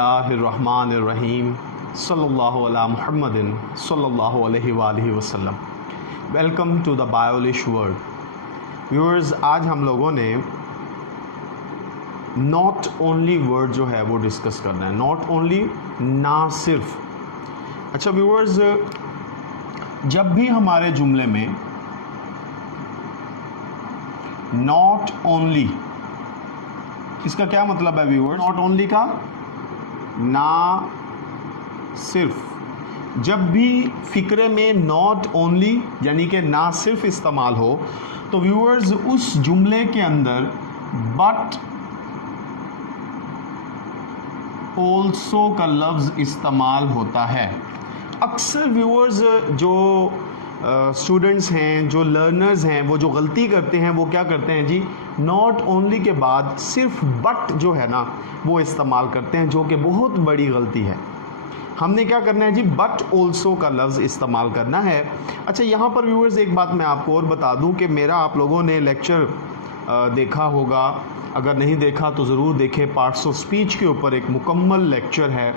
बिस्मिल्लाहिर्रहमानिर्रहीम सल्लल्लाहु अला मुहम्मदिन सल्लल्लाहु अलैहि वालिहि वसल्लम। Welcome to the Biolish world. Viewers, आज हम लोगों ने नॉट ओनली वर्ड जो है वो डिस्कस करना है। नॉट ओनली, ना सिर्फ। अच्छा व्यूअर्स, जब भी हमारे जुमले में नॉट ओनली, इसका क्या मतलब है व्यूअर्स? नॉट ओनली का ना सिर्फ। जब भी फिक्रे में नॉट ओनली यानी कि ना सिर्फ इस्तेमाल हो तो व्यूअर्स उस जुमले के अंदर बट ऑल्सो का लफ्ज़ इस्तेमाल होता है। अक्सर व्यूअर्स जो स्टूडेंट्स हैं, जो लर्नर्स हैं, वो जो गलती करते हैं वो क्या करते हैं जी, नॉट ओनली के बाद सिर्फ बट जो है ना वो इस्तेमाल करते हैं, जो कि बहुत बड़ी गलती है। हमने क्या करना है जी, बट ऑल्सो का लफ्ज़ इस्तेमाल करना है। अच्छा, यहाँ पर व्यूअर्स एक बात मैं आपको और बता दूँ कि मेरा आप लोगों ने लेक्चर देखा होगा, अगर नहीं देखा तो ज़रूर देखें। पार्ट्स ऑफ स्पीच के ऊपर एक मुकम्मल लेक्चर है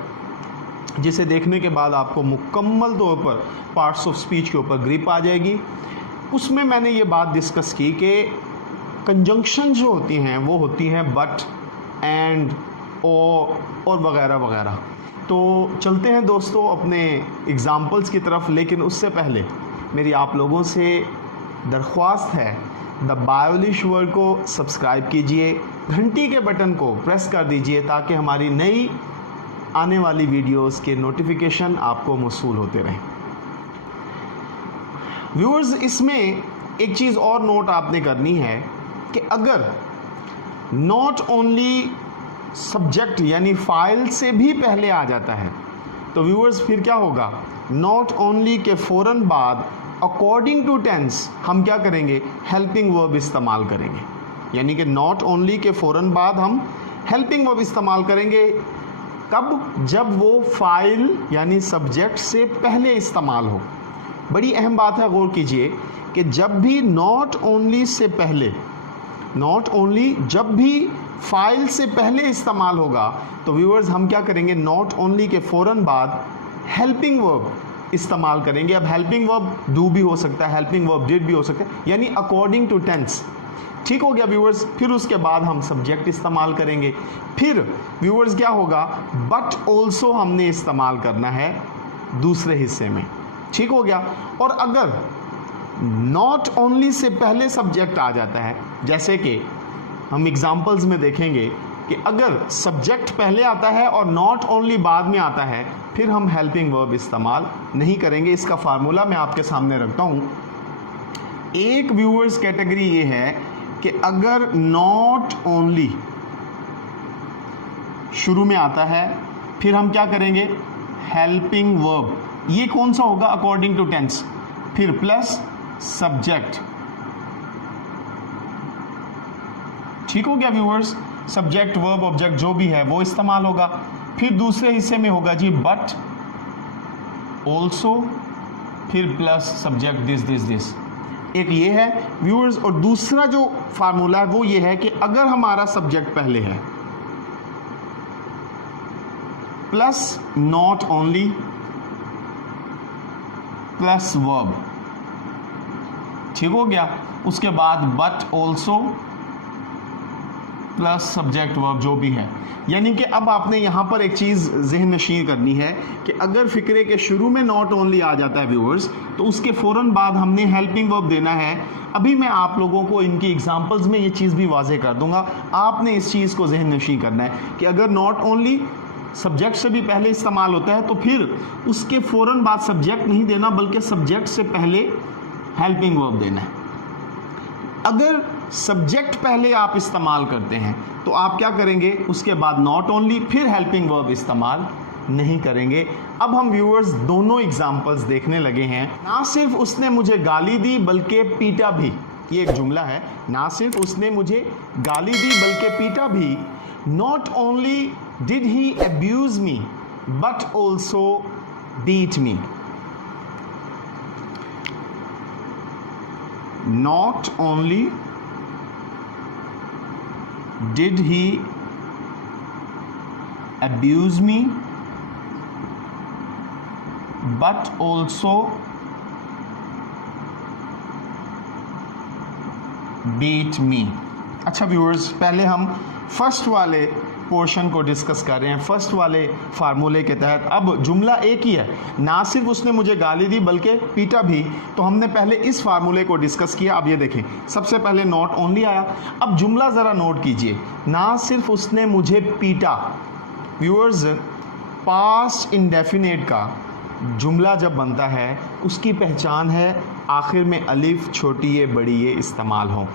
जिसे देखने के बाद आपको मुकम्मल तौर पर पार्ट्स ऑफ स्पीच के ऊपर ग्रिप आ जाएगी। उसमें मैंने ये बात डिस्कस की कि कंजंक्शन जो होती हैं वो होती हैं बट, एंड, और वगैरह वगैरह। तो चलते हैं दोस्तों अपने एग्ज़ाम्पल्स की तरफ, लेकिन उससे पहले मेरी आप लोगों से दरख्वास्त है, द बायोलिश वर्ल्ड को सब्सक्राइब कीजिए, घंटी के बटन को प्रेस कर दीजिए ताकि हमारी नई आने वाली वीडियोस के नोटिफिकेशन आपको मौसूल होते रहें। व्यूअर्स, इसमें एक चीज़ और नोट आपने करनी है कि अगर नॉट ओनली सब्जेक्ट यानी फाइल से भी पहले आ जाता है तो व्यूअर्स फिर क्या होगा, नॉट ओनली के फ़ौरन बाद अकॉर्डिंग टू टेंस हम क्या करेंगे, हेल्पिंग वर्ब इस्तेमाल करेंगे। यानी कि नॉट ओनली के फ़ौरन बाद हम हेल्पिंग वर्ब इस्तेमाल करेंगे। कब? जब वो फाइल यानी सब्जेक्ट से पहले इस्तेमाल हो। बड़ी अहम बात है, गौर कीजिए कि जब भी नॉट ओनली से पहले, नॉट ओनली जब भी फाइल से पहले इस्तेमाल होगा तो व्यूअर्स हम क्या करेंगे, नॉट ओनली के फ़ौरन बाद हेल्पिंग वर्ब इस्तेमाल करेंगे। अब हेल्पिंग वर्ब डू भी हो सकता है, हेल्पिंग वर्ब डिड भी हो सकता है, यानी अकॉर्डिंग टू टेंस। ठीक हो गया व्यूअर्स। फिर उसके बाद हम सब्जेक्ट इस्तेमाल करेंगे। फिर व्यूअर्स क्या होगा, बट ऑल्सो हमने इस्तेमाल करना है दूसरे हिस्से में। ठीक हो गया। और अगर नॉट ओनली से पहले सब्जेक्ट आ जाता है, जैसे कि हम एग्जाम्पल्स में देखेंगे कि अगर सब्जेक्ट पहले आता है और नॉट ओनली बाद में आता है, फिर हम हेल्पिंग वर्ब इस्तेमाल नहीं करेंगे। इसका फार्मूला मैं आपके सामने रखता हूँ। एक व्यूअर्स कैटेगरी ये है कि अगर नॉट ओनली शुरू में आता है फिर हम क्या करेंगे, हेल्पिंग वर्ब। ये कौन सा होगा, अकॉर्डिंग टू टेंस, फिर प्लस सब्जेक्ट। ठीक हो गया व्यूअर्स। सब्जेक्ट, वर्ब, ऑब्जेक्ट जो भी है वो इस्तेमाल होगा। फिर दूसरे हिस्से में होगा जी बट ऑल्सो, फिर plus subject this this this. एक ये है व्यूअर्स। और दूसरा जो फार्मूला है वो ये है कि अगर हमारा सब्जेक्ट पहले है plus not only plus verb, ठीक हो गया। उसके बाद but also plus subject verb जो भी है। यानी कि अब आपने यहाँ पर एक चीज़ ज़हन नशीं करनी है कि अगर फिक्रे के शुरू में नॉट ओनली आ जाता है व्यूअर्स तो उसके फ़ौरन बाद हमने हेल्पिंग वर्ब देना है। अभी मैं आप लोगों को इनकी एग्जांपल्स में ये चीज़ भी वाज़ेह कर दूंगा। आपने इस चीज़ को ज़हन नशीं करना है कि अगर नॉट ओनली सब्जेक्ट से भी पहले इस्तेमाल होता है तो फिर उसके फ़ौरन बाद सब्जेक्ट नहीं देना, बल्कि सब्जेक्ट से पहले हेल्पिंग वर्ब देना है। अगर सब्जेक्ट पहले आप इस्तेमाल करते हैं तो आप क्या करेंगे, उसके बाद नॉट ओनली फिर हेल्पिंग वर्ब इस्तेमाल नहीं करेंगे। अब हम व्यूअर्स दोनों एग्जांपल्स देखने लगे हैं। ना सिर्फ उसने मुझे गाली दी बल्कि पीटा भी, ये एक जुमला है। ना सिर्फ उसने मुझे गाली दी बल्कि पीटा भी। Not only did he abuse me but also beat me. Not only did he abuse me but also beat me। अच्छा व्यूअर्स, पहले हम फर्स्ट वाले पोर्शन को डिस्कस कर रहे हैं, फर्स्ट वाले फार्मूले के तहत। अब जुमला एक ही है, ना सिर्फ उसने मुझे गाली दी बल्कि पीटा भी, तो हमने पहले इस फार्मूले को डिस्कस किया। अब ये देखें, सबसे पहले नॉट ओनली आया। अब जुमला ज़रा नोट कीजिए, ना सिर्फ उसने मुझे पीटा। व्यूअर्स, पास्ट इंडेफिनेट का जुमला जब बनता है उसकी पहचान है आखिर में अलिफ, छोटी ए बड़ी ए इस्तेमाल हो।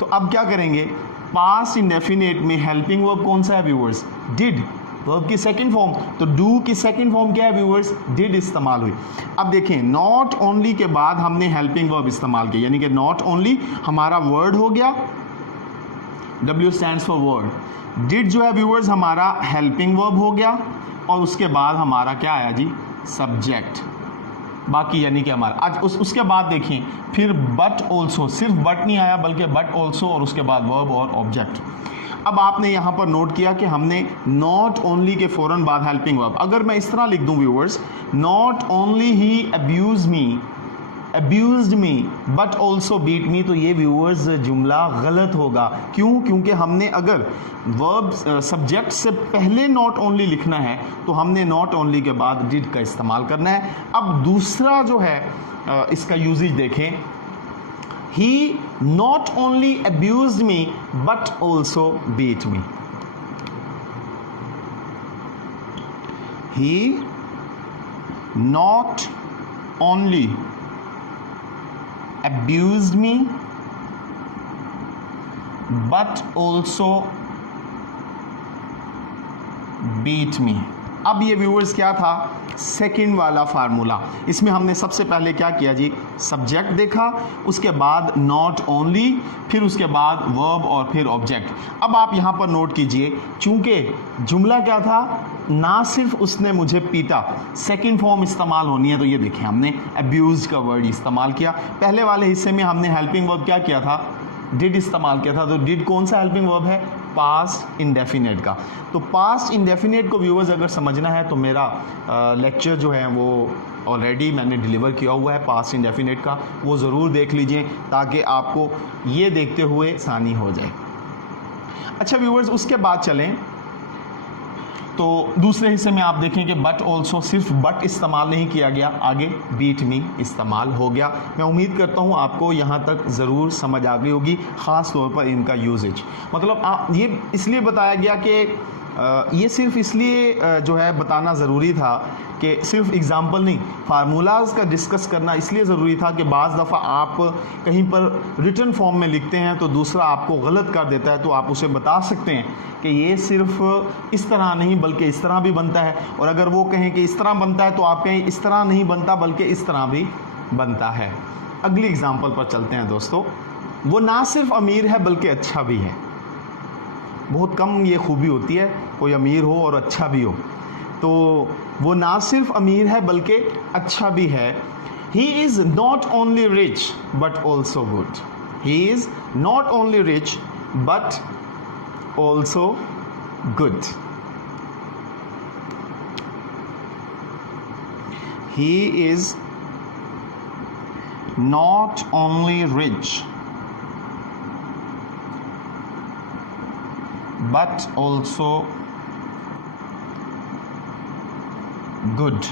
तो अब क्या करेंगे, पास्ट इंडेफिनेट में हेल्पिंग वर्ब कौन सा है व्यूअर्स? डिड। वर्ब की सेकंड फॉर्म, तो डू की सेकंड फॉर्म क्या है व्यूअर्स? डिड इस्तेमाल हुई। अब देखें, नॉट ओनली के बाद हमने हेल्पिंग वर्ब इस्तेमाल किया, यानी कि नॉट ओनली हमारा वर्ड हो गया, W stands for word. Did जो है व्यूअर्स हमारा हेल्पिंग वर्ब हो गया, और उसके बाद हमारा क्या आया जी? सब्जेक्ट। बाकी यानी कि हमारा आज उसके बाद देखिए फिर बट ऑल्सो, सिर्फ बट नहीं आया बल्कि बट ऑल्सो, और उसके बाद वर्ब और ऑब्जेक्ट। अब आपने यहाँ पर नोट किया कि हमने नॉट ओनली के फ़ौरन बाद हेल्पिंग वर्ब। अगर मैं इस तरह लिख दूँ viewers, not only he abused me but also beat me, तो ये व्यूअर्स जुमला गलत होगा। क्यों? क्योंकि हमने अगर वर्ब सब्जेक्ट से पहले नॉट ओनली लिखना है तो हमने नॉट ओनली के बाद डिड का इस्तेमाल करना है। अब दूसरा जो है इसका यूजेज देखें, he not only abused me but also beat me. He not only abused me but also beat me। अब ये व्यूअर्स क्या था? सेकंड वाला फार्मूला। इसमें हमने सबसे पहले क्या किया जी? सब्जेक्ट देखा, उसके बाद नॉट ओनली, फिर उसके बाद वर्ब और फिर ऑब्जेक्ट। अब आप यहाँ पर नोट कीजिए, चूंकि जुमला क्या था? ना सिर्फ उसने मुझे पीटा, सेकंड फॉर्म इस्तेमाल होनी है, तो ये देखें हमने अब्यूज का वर्ड इस्तेमाल किया। पहले वाले हिस्से में हमने हेल्पिंग वर्ब क्या किया था? डिड इस्तेमाल किया था। तो डिड कौन सा हेल्पिंग वर्ब है? पास्ट इंडेफिनेट का। तो पास्ट इंडेफिनेट को व्यूअर्स अगर समझना है तो मेरा लेक्चर जो है वो ऑलरेडी मैंने डिलीवर किया हुआ है पास्ट इंडेफिनेट का, वो ज़रूर देख लीजिए ताकि आपको ये देखते हुए आसानी हो जाए। अच्छा व्यूअर्स, उसके बाद चलें तो दूसरे हिस्से में आप देखें कि बट ऑल्सो, सिर्फ बट इस्तेमाल नहीं किया गया, आगे बीट मी इस्तेमाल हो गया। मैं उम्मीद करता हूँ आपको यहाँ तक ज़रूर समझ आ गई होगी, ख़ास तौर पर इनका यूजेज। मतलब आप ये इसलिए बताया गया कि ये सिर्फ इसलिए जो है बताना ज़रूरी था कि सिर्फ एग्ज़ाम्पल नहीं, फार्मूलाज़ का डिस्कस करना इसलिए ज़रूरी था कि बाज़ दफ़ा आप कहीं पर रिटन फॉर्म में लिखते हैं तो दूसरा आपको गलत कर देता है, तो आप उसे बता सकते हैं कि ये सिर्फ इस तरह नहीं बल्कि इस तरह भी बनता है। और अगर वो कहें कि इस तरह बनता है तो आप कहें इस तरह नहीं बनता बल्कि इस तरह भी बनता है। अगली एग्ज़ाम्पल पर चलते हैं दोस्तों। वो ना सिर्फ अमीर है बल्कि अच्छा भी है। बहुत कम ये खूबी होती है कोई अमीर हो और अच्छा भी हो। तो वो ना सिर्फ अमीर है बल्कि अच्छा भी है। He is not only rich but also good. He is not only rich but also good. He is not only rich but also good।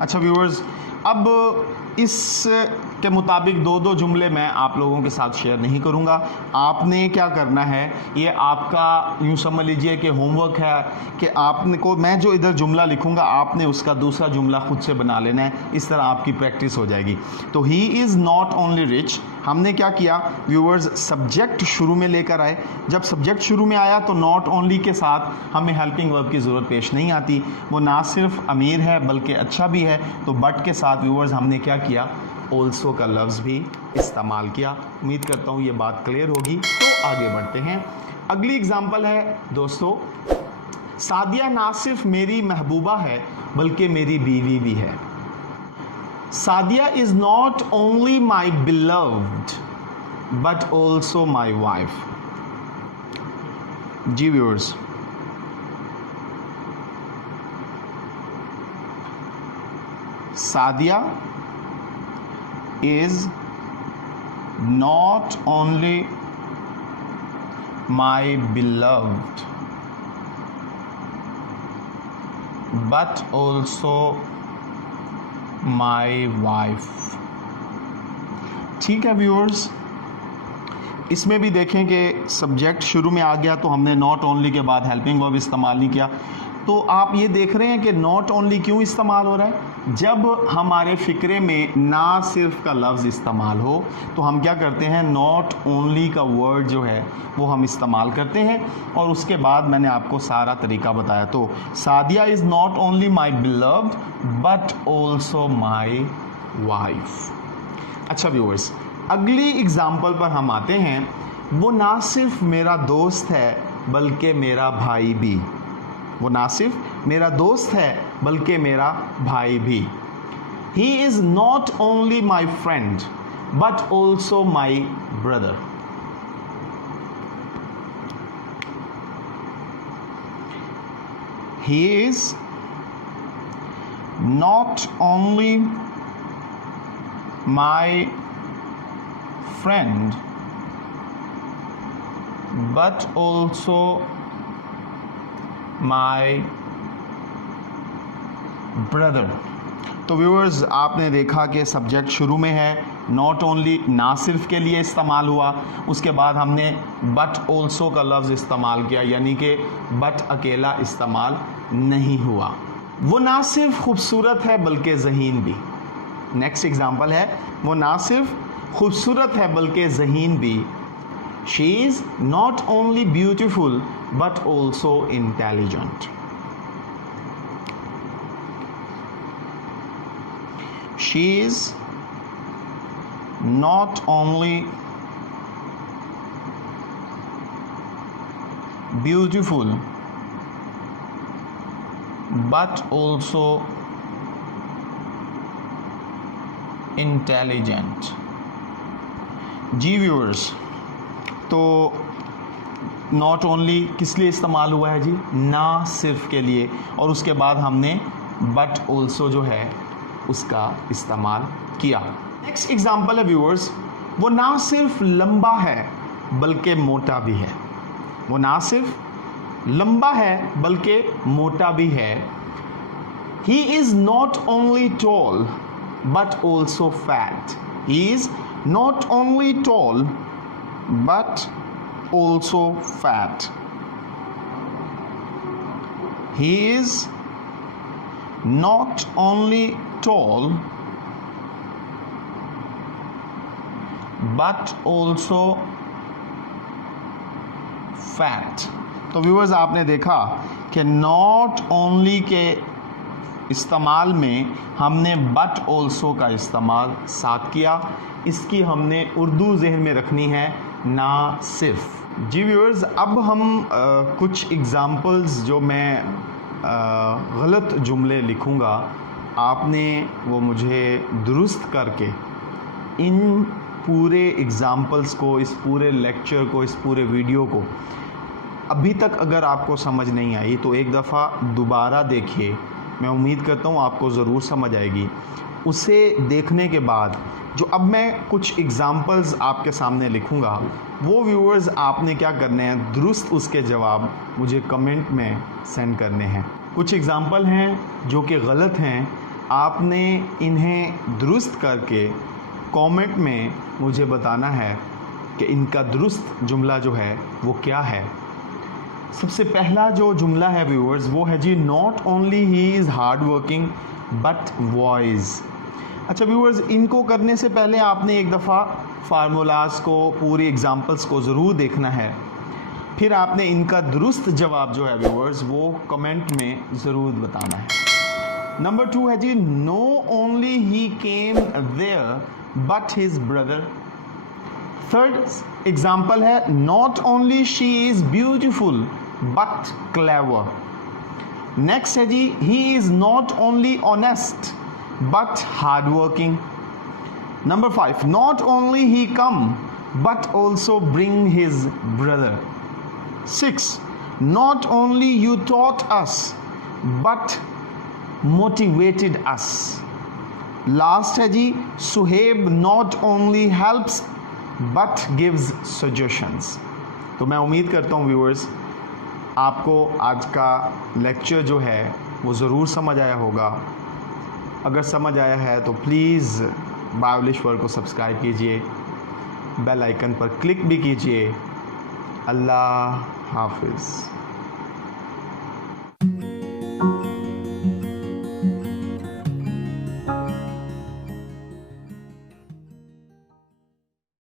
अच्छा व्यूअर्स, अब इस के मुताबिक दो दो जुमले मैं आप लोगों के साथ शेयर नहीं करूंगा। आपने क्या करना है, ये आपका यूँ समझ लीजिए कि होमवर्क है कि आपने को मैं जो इधर जुमला लिखूंगा आपने उसका दूसरा जुमला खुद से बना लेना है। इस तरह आपकी प्रैक्टिस हो जाएगी। तो ही इज़ नॉट ओनली रिच, हमने क्या किया व्यूअर्स, सब्जेक्ट शुरू में लेकर आए। जब सब्जेक्ट शुरू में आया तो नॉट ओनली के साथ हमें हेल्पिंग वर्ब की ज़रूरत पेश नहीं आती। वो ना सिर्फ अमीर है बल्कि अच्छा भी है, तो बट के साथ व्यूअर्स हमने क्या किया, ऑल्सो का लफ्ज़ भी इस्तेमाल किया। उम्मीद करता हूँ ये बात क्लियर होगी। तो आगे बढ़ते हैं। अगली एग्जाम्पल है दोस्तों, सादिया ना सिर्फ मेरी महबूबा है बल्कि मेरी बीवी भी है। Sadia is not only my beloved but also my wife. जी viewers, Sadia is not only my beloved but also my wife। ठीक है व्यूअर्स, इसमें भी देखें कि सब्जेक्ट शुरू में आ गया तो हमने नॉट ओनली के बाद हेल्पिंग वर्ब इस्तेमाल नहीं किया। तो आप ये देख रहे हैं कि नॉट ओनली क्यों इस्तेमाल हो रहा है। जब हमारे फ़िक्रे में ना सिर्फ का लफ्ज़ इस्तेमाल हो तो हम क्या करते हैं, नॉट ओनली का वर्ड जो है वो हम इस्तेमाल करते हैं। और उसके बाद मैंने आपको सारा तरीका बताया। तो Sadia is not only my beloved but also my wife. अच्छा व्यूअर्स, अगली एग्ज़ाम्पल पर हम आते हैं। वो ना सिर्फ मेरा दोस्त है बल्कि मेरा भाई भी। वो ना सिर्फ मेरा दोस्त है बल्कि मेरा भाई भी। ही is not only my friend but also my brother. He is not only my friend but also my brother। तो व्यूअर्स, आपने देखा कि सब्जेक्ट शुरू में है, नॉट ओनली ना सिर्फ के लिए इस्तेमाल हुआ, उसके बाद हमने बट ऑल्सो का लफ्ज़ इस्तेमाल किया, यानी कि बट अकेला इस्तेमाल नहीं हुआ। वो ना सिर्फ खूबसूरत है बल्कि ज़हीन भी। नेक्स्ट एग्जाम्पल है, वो ना सिर्फ खूबसूरत है बल्कि ज़हीन भी। She is not only beautiful but also intelligent. She is not only beautiful but also intelligent. जी व्यूअर्स, तो नॉट ओनली किस लिए इस्तेमाल हुआ है जी, ना सिर्फ के लिए, और उसके बाद हमने बट ऑल्सो जो है उसका इस्तेमाल किया। नेक्स्ट एग्जांपल है व्यूअर्स, वो ना सिर्फ लंबा है बल्कि मोटा भी है। वो ना सिर्फ लंबा है बल्कि मोटा भी है। He is not only tall but also fat। He is not only tall but also fat। He is not only tall but also fat। तो व्यूअर्स, आपने देखा कि नॉट ओनली के इस्तेमाल में हमने बट ऑल्सो का इस्तेमाल साथ किया। इसकी हमने उर्दू जहन में रखनी है, ना सिर्फ। जी व्यूअर्स, अब हम कुछ एग्ज़ाम्पल्स जो मैं गलत जुमले लिखूँगा, आपने वो मुझे दुरुस्त करके इन पूरे एग्ज़ाम्पल्स को, इस पूरे लेक्चर को, इस पूरे वीडियो को अभी तक अगर आपको समझ नहीं आई तो एक दफ़ा दोबारा देखिए। मैं उम्मीद करता हूँ आपको ज़रूर समझ आएगी। उसे देखने के बाद जो अब मैं कुछ एग्ज़ाम्पल्स आपके सामने लिखूँगा, वो व्यूअर्स आपने क्या करने हैं, दुरुस्त उसके जवाब मुझे कमेंट में सेंड करने हैं। कुछ एग्ज़ाम्पल हैं जो कि गलत हैं, आपने इन्हें दुरुस्त करके कमेंट में मुझे बताना है कि इनका दुरुस्त जुमला जो है वो क्या है। सबसे पहला जो जुमला है व्यूअर्स वो है जी, not only he is hard working but voice. अच्छा व्यूअर्स, इनको करने से पहले आपने एक दफ़ा फार्मूलाज को, पूरी एग्जांपल्स को ज़रूर देखना है, फिर आपने इनका दुरुस्त जवाब जो है व्यूअर्स वो कमेंट में ज़रूर बताना है। नंबर 2 है जी, no only he came there but his brother. Third example है, not only she is beautiful but clever. Next है जी, he is not only honest but hard working. Number 5, not only he come but also bring his brother. 6, not only you taught us but motivated us। Last है जी, Suhaib not only helps but gives suggestions. तो मैं उम्मीद करता हूँ viewers आपको आज का लेक्चर जो है वो ज़रूर समझ आया होगा। अगर समझ आया है तो प्लीज़ बायोलिश वर्ल्ड को सब्सक्राइब कीजिए, बेल आइकन पर क्लिक भी कीजिए। अल्लाह हाफिज़।